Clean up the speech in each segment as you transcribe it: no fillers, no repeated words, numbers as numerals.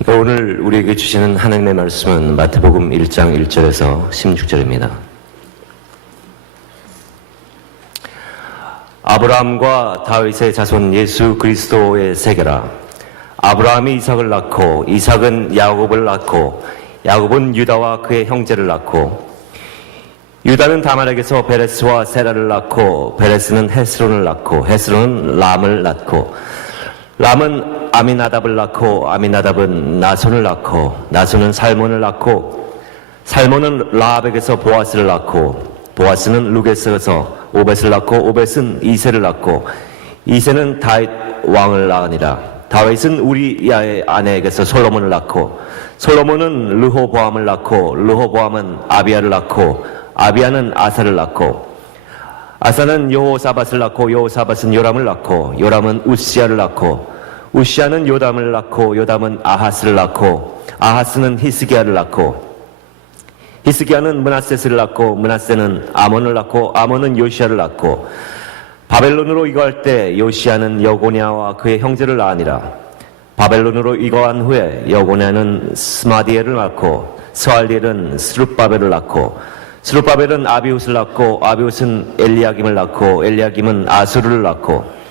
오늘 우리에게 주시는 하나님의 말씀은 마태복음 1장 1절에서 16절입니다. 아브라함과 다윗의 자손 예수 그리스도의 세계라. 아브라함이 이삭을 낳고 이삭은 야곱을 낳고 야곱은 유다와 그의 형제를 낳고 유다는 다말에게서 베레스와 세라를 낳고 베레스는 헤스론을 낳고 헤스론은 람을 낳고 람은 아미나답을 낳고 아미나답은 나손을 낳고 나손은 살몬을 낳고 살몬은 라합에게서 보아스를 낳고 보아스는 룩에서서 오벳을 낳고 오벳은 이새를 낳고 이새는 다윗 왕을 낳으니라. 다윗은 우리야의 아내에게서 솔로몬을 낳고 솔로몬은 르호보암을 낳고 르호보암은 아비야를 낳고 아비야는 아사를 낳고 아사는 여호사밧을 낳고 여호사밧은 요람을 낳고 요람은 우시야를 낳고 우시야는 요담을 낳고 요담은 아하스를 낳고 아하스는 히스기야를 낳고 히스기야는 므낫셋을 낳고 므낫셋은 아몬을 낳고 아몬은 요시야를 낳고 바벨론으로 이거할 때 요시야는 여고냐와 그의 형제를 낳으니라. 바벨론으로 이거한 후에 여고냐는 스마디엘을 낳고 스알디엘은 스룹바벨을 낳고 스룹바벨은 아비웃을 낳고 아비웃은 엘리야김을 낳고 엘리야김은 아수르를 낳고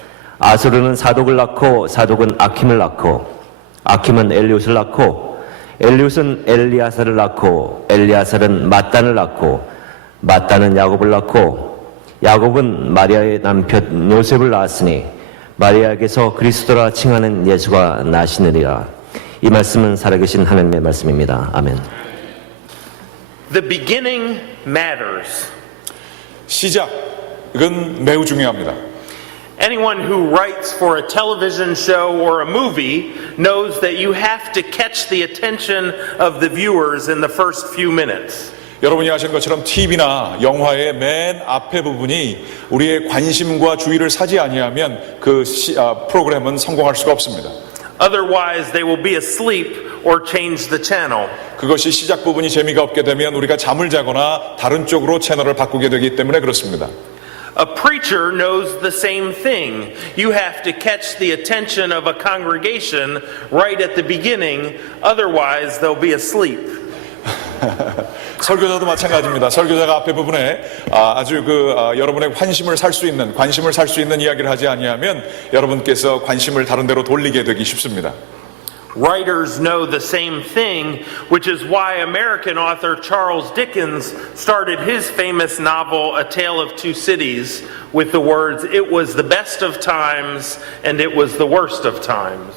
아수르는 사독을 낳고 사독은 아킴을 낳고 아킴은 엘리웃을 낳고 엘리웃은 엘리아사를 낳고 엘리아사는 mat단을 낳고 mat단은 야곱을 낳고 야곱은 마리아의 남편 요셉을 낳았으니 마리아에게서 그리스도라 칭하는 예수가 나시느니라. 이 말씀은 살아계신 하나님의 말씀입니다. 아멘. The beginning matters. 시작은 매우 중요합니다. Anyone who writes for a television show or a movie knows that you have to catch the attention of the viewers in the first few minutes. 여러분이 아시는 것처럼 TV나 영화의 맨 앞에 부분이 우리의 관심과 주의를 사지 아니하면 그 프로그램은 성공할 수가 없습니다. Otherwise, they will be asleep or change the channel. 그것이 시작 부분이 재미가 없게 되면 우리가 잠을 자거나 다른 쪽으로 채널을 바꾸게 되기 때문에 그렇습니다. A preacher knows the same thing. You have to catch the attention of a congregation right at the beginning, otherwise they'll be asleep. 설교자도 마찬가지입니다. 설교자가 앞에 부분에 아주 여러분의 관심을 살 수 있는 이야기를 하지 아니하면 여러분께서 관심을 다른 데로 돌리게 되기 쉽습니다. Writers know the same thing, which is why American author Charles Dickens started his famous novel A Tale of Two Cities with the words, "It was the best of times and it was the worst of times."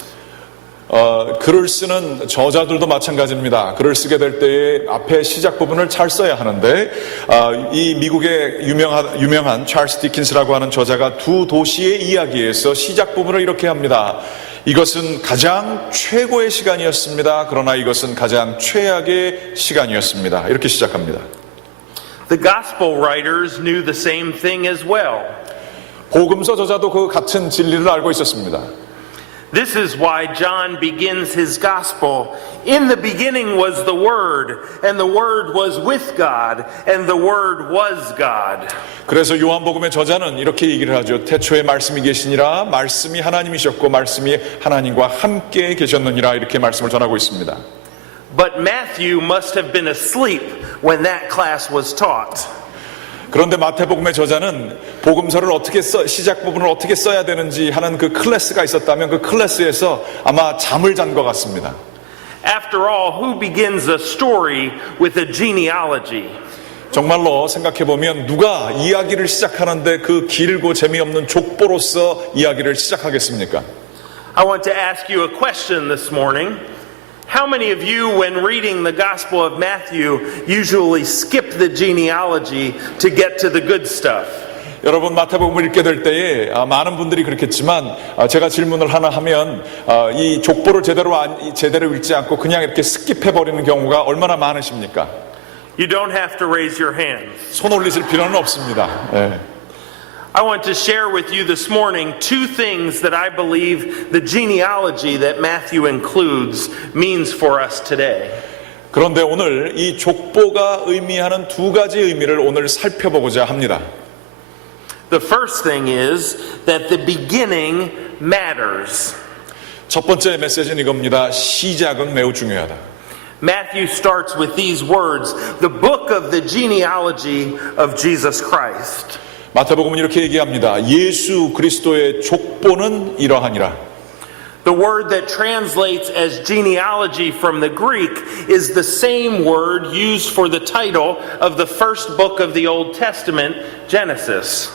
글을 쓰는 저자들도 마찬가지입니다. 글을 쓰게 될 때에 앞에 시작 부분을 잘 써야 하는데 이 미국의 유명한 찰스 디킨스라고 하는 저자가 두 도시의 이야기에서 시작 부분을 이렇게 합니다. 이것은 가장 최고의 시간이었습니다. 그러나 이것은 가장 최악의 시간이었습니다. 이렇게 시작합니다. The gospel writers knew the same thing as well. 복음서 저자도 그 같은 진리를 알고 있었습니다. This is why John begins his gospel. In the beginning was the Word, and the Word was with God, and the Word was God. 그래서 요한복음의 저자는 이렇게 얘기를 하죠. 태초에 말씀이 계시니라, 말씀이 하나님이셨고 말씀이 하나님과 함께 계셨느니라, 이렇게 말씀을 전하고 있습니다. But Matthew must have been asleep when that class was taught. 그런데 마태복음의 저자는 복음서를 시작 부분을 어떻게 써야 되는지 하는 그 클래스가 있었다면 그 클래스에서 아마 잠을 잔 것 같습니다. After all, who begins a story with a genealogy? 정말로 생각해보면 누가 이야기를 시작하는데 그 길고 재미없는 족보로서 이야기를 시작하겠습니까? I want to ask you a question this morning. How many of you, when reading the Gospel of Matthew, usually skip the genealogy to get to the good stuff? 여러분 마태복음을 읽게 될 때에 많은 분들이 그렇겠지만 제가 질문을 하나 하면 이 족보를 제대로 읽지 않고 그냥 이렇게 스킵해버리는 경우가 얼마나 많으십니까? You don't have to raise your hands. 손 올리실 필요는 없습니다. 네. I want to share with you this morning two things that I believe the genealogy that Matthew includes means for us today. 그런데 오늘 이 족보가 의미하는 두 가지 의미를 오늘 살펴보고자 합니다. The first thing is that the beginning matters. 첫 번째 메시지는 이겁니다. 시작은 매우 중요하다. Matthew starts with these words, the book of the genealogy of Jesus Christ. 마태복음은 이렇게 얘기합니다. 예수 그리스도의 족보는 이러하니라. The word that translates as genealogy from the Greek is the same word used for the title of the first book of the Old Testament, Genesis.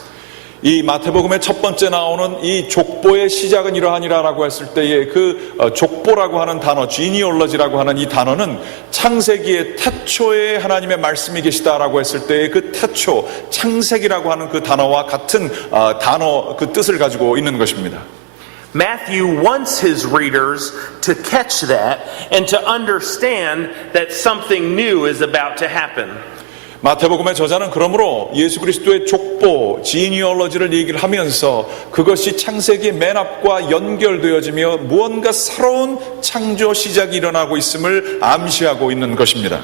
이 마태복음의 첫 번째 나오는 이 족보의 시작은 이러하니라라고 했을 때의 그 족보라고 하는 단어, genealogy라고 하는 이 단어는 창세기의 태초에 하나님의 말씀이 계시다라고 했을 때의 그 태초, 창세기라고 하는 그 단어와 같은 단어, 그 뜻을 가지고 있는 것입니다. Matthew wants his readers to catch that and to understand that something new is about to happen. 마태복음의 저자는 그러므로 예수 그리스도의 족보, 지니얼러지를 얘기를 하면서 그것이 창세기 맨 앞과 연결되어지며 무언가 새로운 창조 시작이 일어나고 있음을 암시하고 있는 것입니다.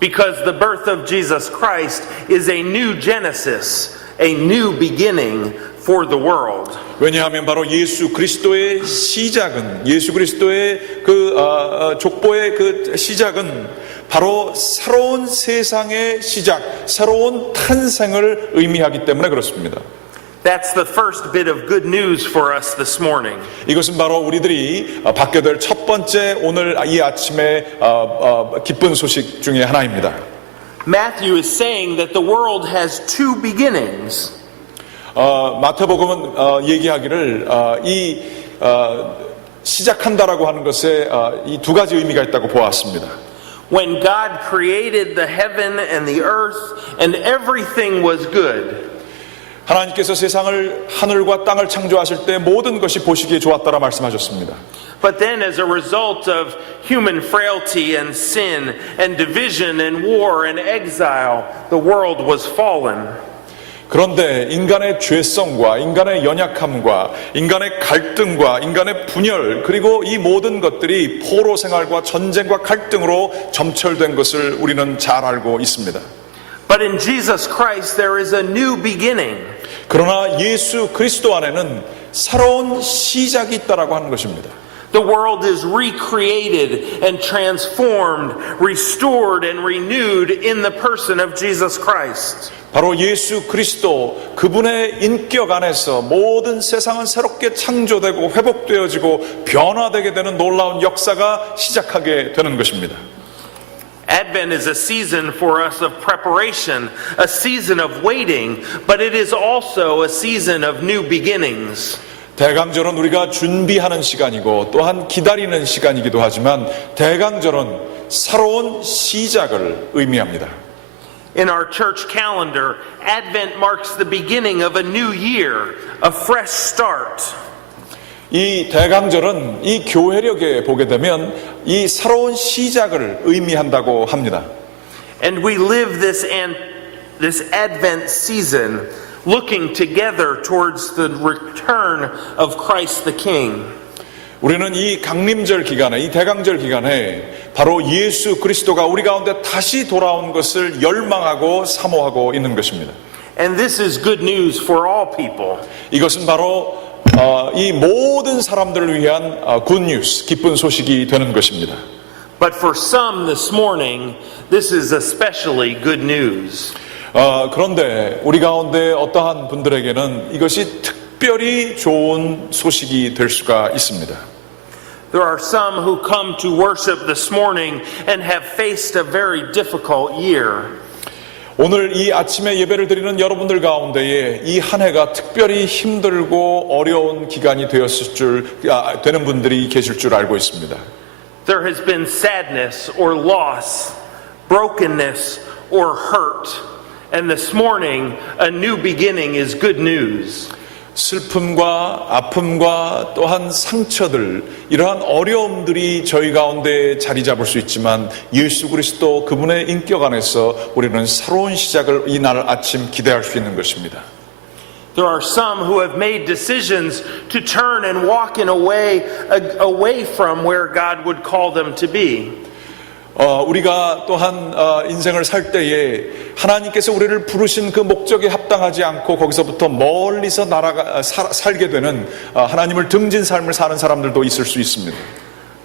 Because the birth of Jesus Christ is a new Genesis, a new beginning for the world. 왜냐하면 바로 예수 그리스도의 시작은, 예수 그리스도의 그 족보의 그 시작은 바로 새로운 세상의 시작, 새로운 탄생을 의미하기 때문에 그렇습니다. That's the first bit of good news for us this morning. 이것은 바로 우리들이 받게 될 첫 번째 오늘 이 아침의 기쁜 소식 중에 하나입니다. Matthew is saying that the world has two beginnings. 마태복음은 얘기하기를 시작한다라고 하는 것에 이 두 가지 의미가 있다고 보았습니다. When God created the heaven and the earth and everything was good. 하나님께서 세상을 하늘과 땅을 창조하실 때 모든 것이 보시기에 좋았다라 말씀하셨습니다. But then as a result of human frailty and sin and division and war and exile, the world was fallen. 그런데 인간의 죄성과 인간의 연약함과 인간의 갈등과 인간의 분열 그리고 이 모든 것들이 포로 생활과 전쟁과 갈등으로 점철된 것을 우리는 잘 알고 있습니다. But in Jesus Christ there is a new beginning. 그러나 예수 그리스도 안에는 새로운 시작이 있다라고 하는 것입니다. The world is recreated and transformed, restored and renewed in the person of Jesus Christ. 바로 예수 그리스도 그분의 인격 안에서 모든 세상은 새롭게 창조되고 회복되어지고 변화되게 되는 놀라운 역사가 시작하게 되는 것입니다. Advent is a season for us of preparation, a season of waiting, but it is also a season of new beginnings. 대강절은 우리가 준비하는 시간이고 또한 기다리는 시간이기도 하지만 대강절은 새로운 시작을 의미합니다. In our church calendar, Advent marks the beginning of a new year, a fresh start. 이 대강절은 이 교회력에 보게 되면 이 새로운 시작을 의미한다고 합니다. And we live this Advent season looking together towards the return of Christ the King. 우리는 이 강림절 기간에, 이 대강절 기간에 바로 예수 그리스도가 우리 가운데 다시 돌아온 것을 열망하고 사모하고 있는 것입니다. And this is good news for all people. 이것은 바로 이 모든 사람들을 위한 굿뉴스, 기쁜 소식이 되는 것입니다. But for some this morning, this is especially good news. 그런데 우리 가운데 어떠한 분들에게는 이것이 특별히 좋은 소식이 될 수가 있습니다. There are some who come to worship this morning and have faced a very difficult year. 오늘 이 아침에 예배를 드리는 여러분들 가운데에 이 한 해가 특별히 힘들고 어려운 기간이 되는 분들이 계실 줄 알고 있습니다. There has been sadness or loss, brokenness or hurt. And this morning, a new beginning is good news. 슬픔과 아픔과 또한 상처들, 이러한 어려움들이 저희 가운데 자리 잡을 수 있지만 예수 그리스도 그분의 인격 안에서 우리는 새로운 시작을 이날 아침 기대할 수 있는 것입니다. There are some who have made decisions to turn and walk in a way away from where God would call them to be. 우리가 또한 인생을 살 때에 하나님께서 우리를 부르신 그 목적에 합당하지 않고 거기서부터 멀리서 살게 되는 하나님을 등진 삶을 사는 사람들도 있을 수 있습니다.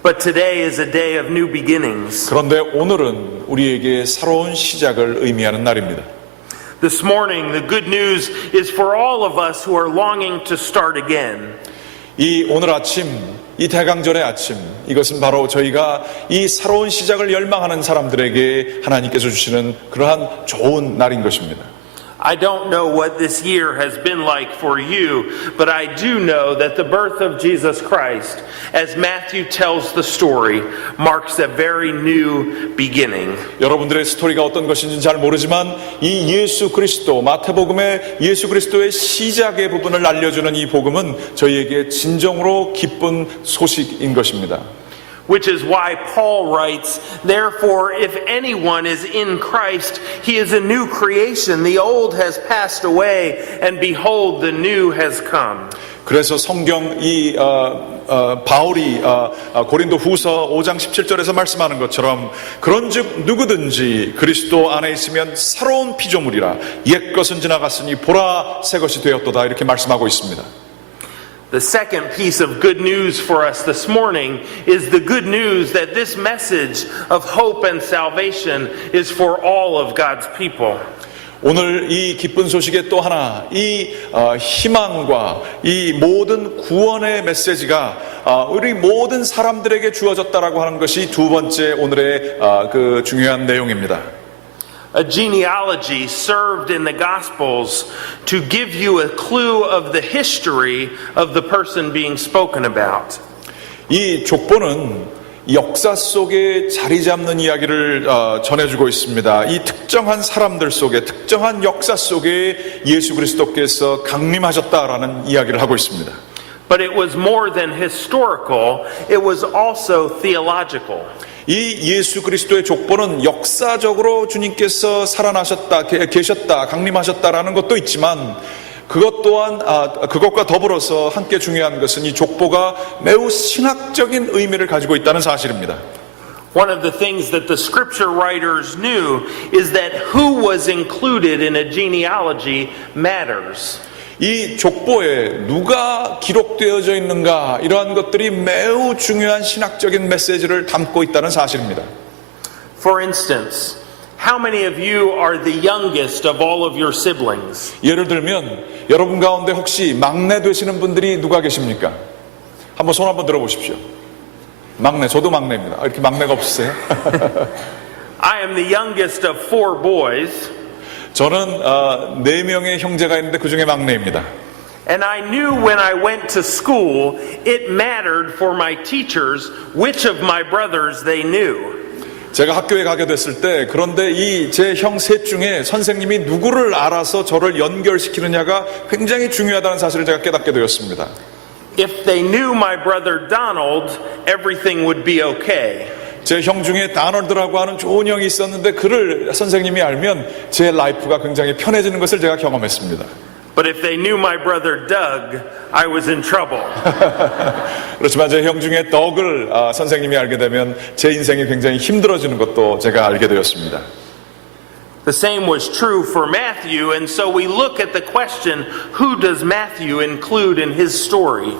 But today is a day of new beginnings. 그런데 오늘은 우리에게 새로운 시작을 의미하는 날입니다. This morning, the good news is for all of us who are longing to start again. 이 오늘 아침, 이 대강절의 아침, 이것은 바로 저희가 이 새로운 시작을 열망하는 사람들에게 하나님께서 주시는 그러한 좋은 날인 것입니다. I don't know what this year has been like for you, but I do know that the birth of Jesus Christ, as Matthew tells the story, marks a very new beginning. 여러분들의 스토리가 어떤 것인지는 잘 모르지만 이 예수 그리스도, 마태복음의 예수 그리스도의 시작의 부분을 알려주는 이 복음은 저희에게 진정으로 기쁜 소식인 것입니다. Which is why Paul writes, therefore, if anyone is in Christ, he is a new creation. The old has passed away, and behold, the new has come. 그래서 성경 바울이 고린도 후서 5장 17절에서 말씀하는 것처럼 그런즉 누구든지 그리스도 안에 있으면 새로운 피조물이라 옛것은 지나갔으니 보라 새 것이 되었도다 이렇게 말씀하고 있습니다. The second piece of good news for us this morning is the good news that this message of hope and salvation is for all of God's people. 오늘 이 기쁜 소식의 또 하나, 이 희망과 이 모든 구원의 메시지가 우리 모든 사람들에게 주어졌다라고 하는 것이 두 번째 오늘의 그 중요한 내용입니다. A genealogy served in the Gospels to give you a clue of the history of the person being spoken about. 이 족보는 역사 속에 자리 잡는 이야기를 전해주고 있습니다. 이 특정한 사람들 속에, 특정한 역사 속에 예수 그리스도께서 강림하셨다라는 이야기를 하고 있습니다. But it was more than historical, it was also theological. 이 예수 그리스도의 족보는 역사적으로 주님께서 살아나셨다, 계셨다, 강림하셨다라는 것도 있지만 그것 또한 그것과 더불어서 함께 중요한 것은 이 족보가 매우 신학적인 의미를 가지고 있다는 사실입니다. One of the things that the scripture writers knew is that who was included in a genealogy matters. 이 족보에 누가 기록되어져 있는가 이러한 것들이 매우 중요한 신학적인 메시지를 담고 있다는 사실입니다. For instance, how many of you are the youngest of all of your siblings? 예를 들면 여러분 가운데 혹시 막내 되시는 분들이 누가 계십니까? 한번 손 한번 들어보십시오. 막내, 저도 막내입니다. 이렇게 막내가 없으세요? I am the youngest of 4 boys. 저는 4명의 형제가 있는데 그 중에 막내입니다. And I knew when I went to school, it mattered for my teachers which of my brothers they knew. 제가 학교에 가게 됐을 때 그런데 이 제 형 셋 중에 선생님이 누구를 알아서 저를 연결시키느냐가 굉장히 중요하다는 사실을 제가 깨닫게 되었습니다. If they knew my brother Donald, everything would be okay. 제 형 중에 다널드라고 하는 좋은 형이 있었는데 그를 선생님이 알면 제 라이프가 굉장히 편해지는 것을 제가 경험했습니다. But if they knew my brother Doug, I was in trouble. 그렇지만 제 형 중에 덕을 선생님이 알게 되면 제 인생이 굉장히 힘들어지는 것도 제가 알게 되었습니다. The same was true for Matthew, and so we look at the question, who does Matthew include in his story?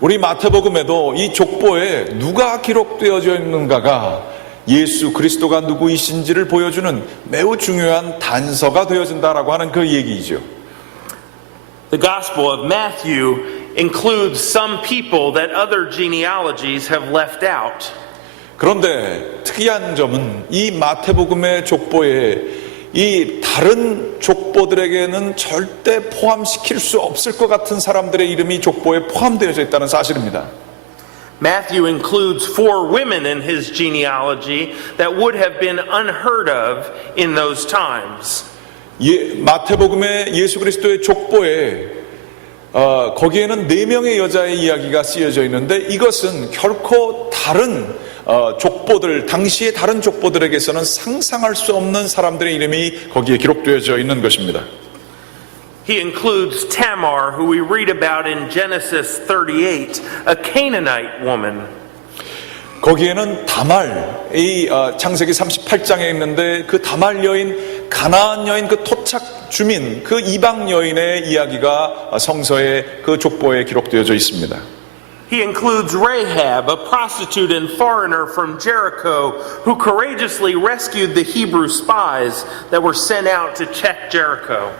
우리 마태복음에도 이 족보에 누가 기록되어져 있는가가 예수 그리스도가 누구이신지를 보여주는 매우 중요한 단서가 되어진다라고 하는 그 얘기이죠. The Gospel of Matthew includes some people that other genealogies have left out. 그런데 특이한 점은 이 마태복음의 족보에 이 다른 족보들에게는 절대 포함시킬 수 없을 것 같은 사람들의 이름이 족보에 포함되어져 있다는 사실입니다. Matthew includes 4 women in his genealogy that would have been unheard of in those times. 마태복음의 예수 그리스도의 족보에 거기에는 4명의 여자의 이야기가 쓰여져 있는데 이것은 결코 다른 족보들, 당시의 다른 족보들에게서는 상상할 수 없는 사람들의 이름이 거기에 기록되어져 있는 것입니다. He includes Tamar, who we read about in Genesis 38, a Canaanite woman. 거기에는 다말, 이 창세기 38장에 있는데 그 다말 여인, 가나안 여인, 그 토착 주민, 그 이방 여인의 이야기가 성서의 그 족보에 기록되어져 있습니다. He includes Rahab, a prostitute and foreigner from Jericho, who courageously rescued the Hebrew spies that were sent out to check Jericho.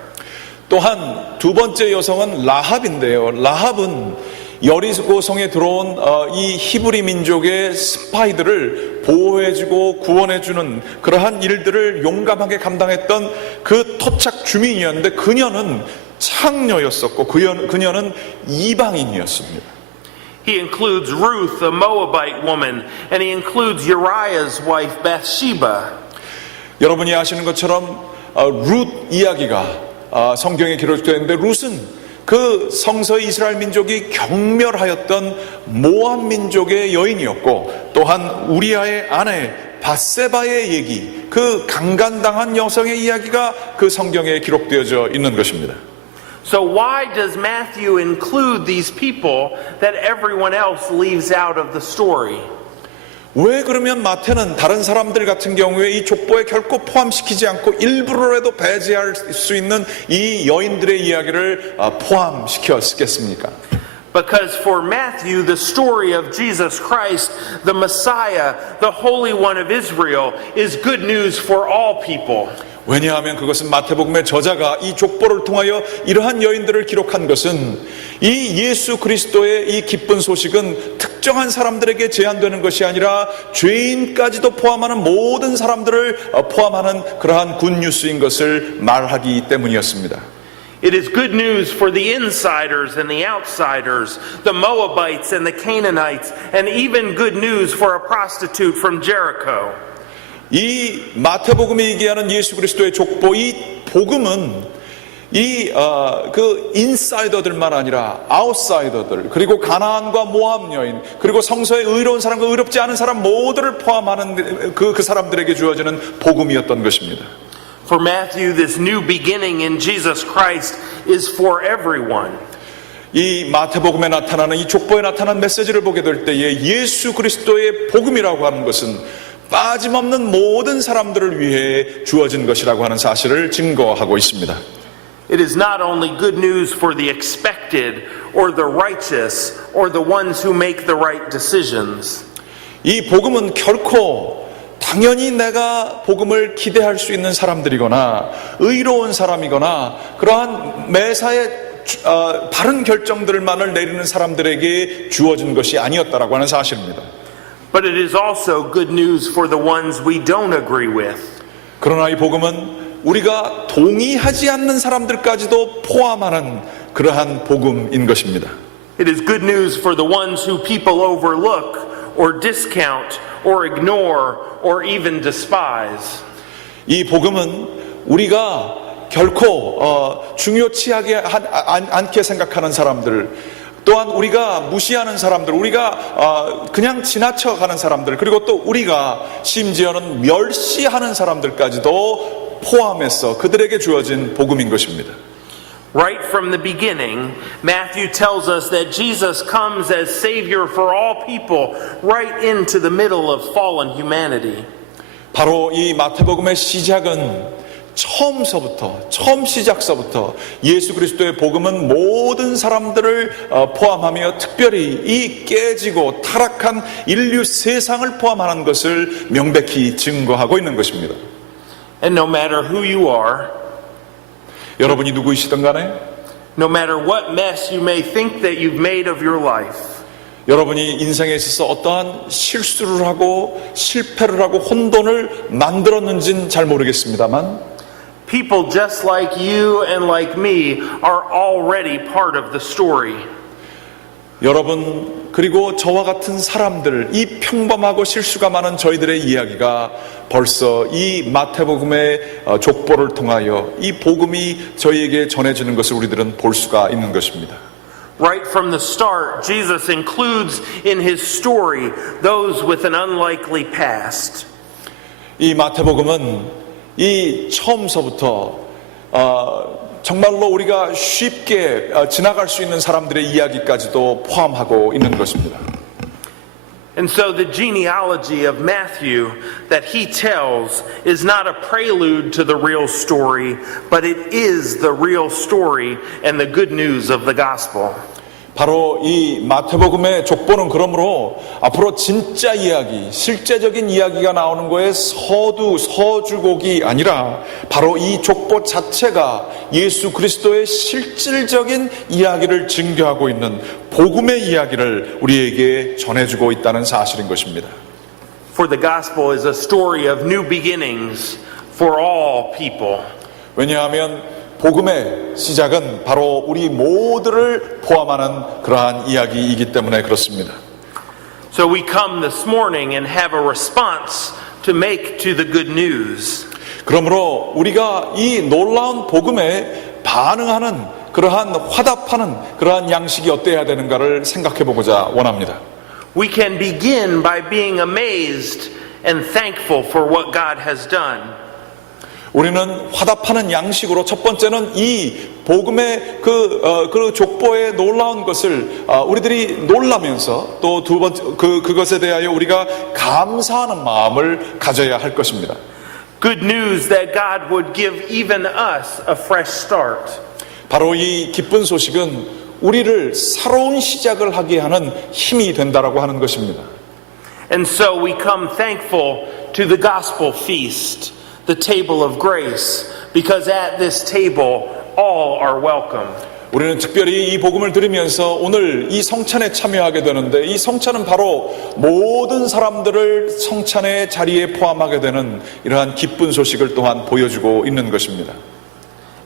또한 두 번째 여성은 라합인데요. 라합은 여리고성에 들어온 이 히브리 민족의 스파이들을 보호해주고 구원해주는 그러한 일들을 용감하게 감당했던 그 토착 주민이었는데 그녀는 창녀였었고 그녀는 이방인이었습니다. He includes Ruth, a Moabite woman, and he includes Uriah's wife Bathsheba. 여러분이 아시는 것처럼 룻 이야기가 성경에 기록되어 있는데 룻은 그 성서 이스라엘 민족이 경멸하였던 모압 민족의 여인이었고 또한 우리아의 아내 바세바의 얘기, 그 강간당한 여성의 이야기가 그 성경에 기록되어져 있는 것입니다. So why does Matthew include these people that everyone else leaves out of the story? 왜 그러면 마태는 다른 사람들 같은 경우에 이 족보에 결코 포함시키지 않고 일부러라도 배제할 수 있는 이 여인들의 이야기를 포함시켰겠습니까? Because for Matthew, the story of Jesus Christ, the Messiah, the Holy One of Israel, is good news for all people. 왜냐하면 그것은 마태복음의 저자가 이 족보를 통하여 이러한 여인들을 기록한 것은 이 예수 그리스도의 이 기쁜 소식은 특정한 사람들에게 제한되는 것이 아니라 죄인까지도 포함하는 모든 사람들을 포함하는 그러한 굿뉴스인 것을 말하기 때문이었습니다. It is good news for the insiders and the outsiders, the Moabites and the Canaanites, and even good news for a prostitute from Jericho. 이 마태복음이 얘기하는 예수 그리스도의 족보, 이 복음은 그 인사이더들만 아니라 아웃사이더들, 그리고 가나안과 모압 여인, 그리고 성서의 의로운 사람과 의롭지 않은 사람 모두를 포함하는 그 사람들에게 주어지는 복음이었던 것입니다. For Matthew, this new beginning in Jesus Christ is for everyone. 이 마태복음에 나타나는 이 족보에 나타난 메시지를 보게 될 때에 예수 그리스도의 복음이라고 하는 것은 빠짐없는 모든 사람들을 위해 주어진 것이라고 하는 사실을 증거하고 있습니다. It is not only good news for the expected or the righteous or the ones who make the right decisions. 이 복음은 결코 당연히 내가 복음을 기대할 수 있는 사람들이거나 의로운 사람이거나 그러한 매사에 바른 결정들만을 내리는 사람들에게 주어진 것이 아니었다라고 하는 사실입니다. But it is also good news for the ones we don't agree with. 그러나 이 복음은 우리가 동의하지 않는 사람들까지도 포함하는 그러한 복음인 것입니다. It is good news for the ones who people overlook or discount or ignore or even despise. 이 복음은 우리가 결코 중요치 않게 생각하는 사람들, 또한 우리가 무시하는 사람들, 우리가 그냥 지나쳐가는 사람들, 그리고 또 우리가 심지어는 멸시하는 사람들까지도 포함해서 그들에게 주어진 복음인 것입니다. Right from the beginning, Matthew tells us that Jesus comes as Savior for all people right into the middle of fallen humanity. 바로 이 마태복음의 시작은 처음 시작서부터 예수 그리스도의 복음은 모든 사람들을 포함하며 특별히 이 깨지고 타락한 인류 세상을 포함하는 것을 명백히 증거하고 있는 것입니다. And no matter who you are, 여러분이 누구이시든 간에, no matter what mess you may think that you've made of your life, 여러분이 인생에 있어서 어떠한 실수를 하고 실패를 하고 혼돈을 만들었는지는 잘 모르겠습니다만 people just like you and like me are already part of the story. 여러분 그리고 저와 같은 사람들, 이 평범하고 실수가 많은 저희들의 이야기가 벌써 이 마태복음의 족보를 통하여 이 복음이 저희에게 전해지는 것을 우리들은 볼 수가 있는 것입니다. Right from the start, Jesus includes in his story those with an unlikely past. 이 마태복음은 이 처음서부터 정말로 우리가 쉽게 지나갈 수 있는 사람들의 이야기까지도 포함하고 있는 것입니다. And so the genealogy of Matthew that he tells is not a prelude to the real story, but it is the real story and the good news of the gospel. 바로 이 마태복음의 족보는 그러므로 앞으로 진짜 이야기, 실제적인 이야기가 나오는 거에 서주곡이 아니라 바로 이 족보 자체가 예수 그리스도의 실질적인 이야기를 증거하고 있는 복음의 이야기를 우리에게 전해주고 있다는 사실인 것입니다. For the gospel is a story of new beginnings for all people. 왜냐하면 복음의 시작은 바로 우리 모두를 포함하는 그러한 이야기이기 때문에 그렇습니다. So we come this morning and have a response to make to the good news. 그러므로 우리가 이 놀라운 복음에 반응하는 그러한 화답하는 그러한 양식이 어때야 되는가를 생각해 보고자 원합니다. We can begin by being amazed and thankful for what God has done. 우리는 화답하는 양식으로 첫 번째는 이 복음의 그 족보의 놀라운 것을 우리들이 놀라면서 또 두 번째 그것에 대하여 우리가 감사하는 마음을 가져야 할 것입니다. Good news that God would give even us a fresh start. 바로 이 기쁜 소식은 우리를 새로운 시작을 하게 하는 힘이 된다라고 하는 것입니다. And so we come thankful to the gospel feast, the table of grace, because at this table all are welcome. 우리는 특별히 이 복음을 들으면서 오늘 이 성찬에 참여하게 되는데 이 성찬은 바로 모든 사람들을 성찬의 자리에 포함하게 되는 이러한 기쁜 소식을 또한 보여주고 있는 것입니다.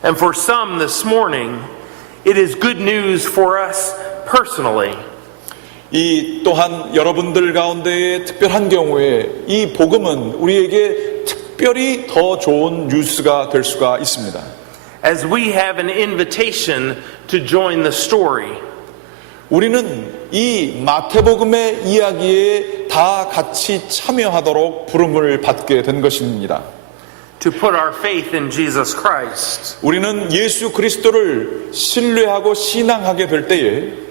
And for some this morning, it is good news for us personally. 이 또한 여러분들 가운데의 특별한 경우에 이 복음은 우리에게 특별히 더 좋은 뉴스가 될 수가 있습니다. As we have an invitation to join the story. 우리는 이 마태복음의 이야기에 다 같이 참여하도록 부름을 받게 된 것입니다. To put our faith in Jesus Christ. 우리는 예수 그리스도를 신뢰하고 신앙하게 될 때에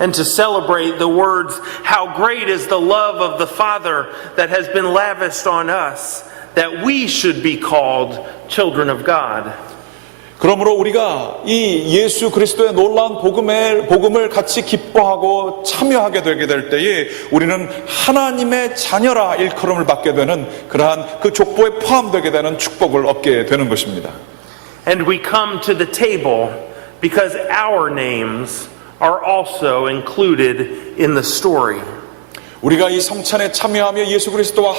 And to celebrate the words, how great is the love of the Father that has been lavished on us, that we should be called children of God. 그러므로 우리가 이 예수 그리스도의 놀라운 복음을 같이 기뻐하고 참여하게 되게 될 때에 우리는 하나님의 자녀라 일컬음을 받게 되는 그러한 그 족보에 포함되게 되는 축복을 얻게 되는 것입니다. And we come to the table because our names are also included in the story. 우리가 이 성찬에 참여하며 예수 그리스도와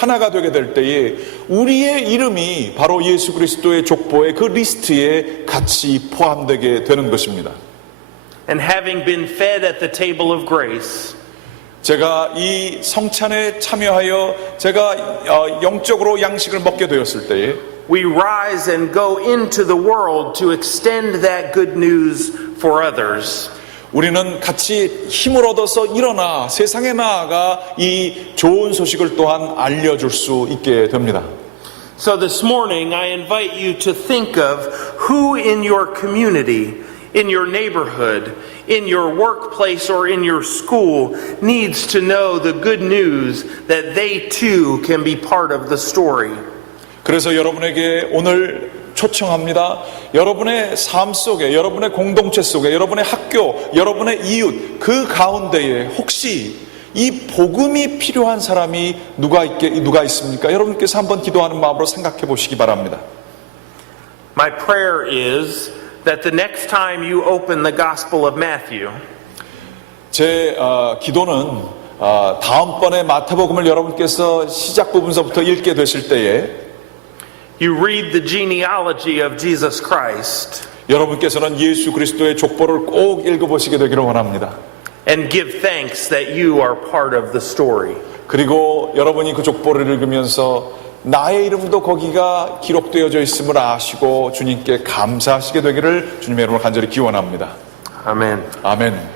하나가 되게 될 때에 우리의 이름이 바로 예수 그리스도의 족보의 그 리스트에 같이 포함되게 되는 것입니다. And having been fed at the table of grace, 제가 이 성찬에 참여하여 제가 영적으로 양식을 먹게 되었을 때에 we rise and go into the world to extend that good news for others. 우리는 같이 힘을 얻어서 일어나 세상에 나아가 이 좋은 소식을 또한 알려줄 수 있게 됩니다. So this morning I invite you to think of who in your community, in your neighborhood, in your workplace or in your school needs to know the good news that they too can be part of the story. 그래서 여러분에게 오늘 초청합니다. 여러분의 삶 속에, 여러분의 공동체 속에, 여러분의 학교, 여러분의 이웃, 그 가운데에 혹시 이 복음이 필요한 사람이 누가 있습니까? 여러분께서 한번 기도하는 마음으로 생각해 보시기 바랍니다. My prayer is that the next time you open the Gospel of Matthew, 제 기도는 다음번에 마태복음을 여러분께서 시작 부분서부터 읽게 되실 때에 you read the genealogy of Jesus Christ 여러분께서는 예수 그리스도의 족보를 꼭 읽어보시게 되기를 원합니다. and give thanks that you are part of the story. 그리고 여러분이 그 족보를 읽으면서 나의 이름도 거기가 기록되어져 있음을 아시고 주님께 감사하시게 되기를 주님의 이름으로 간절히 기원합니다. Amen. 아멘.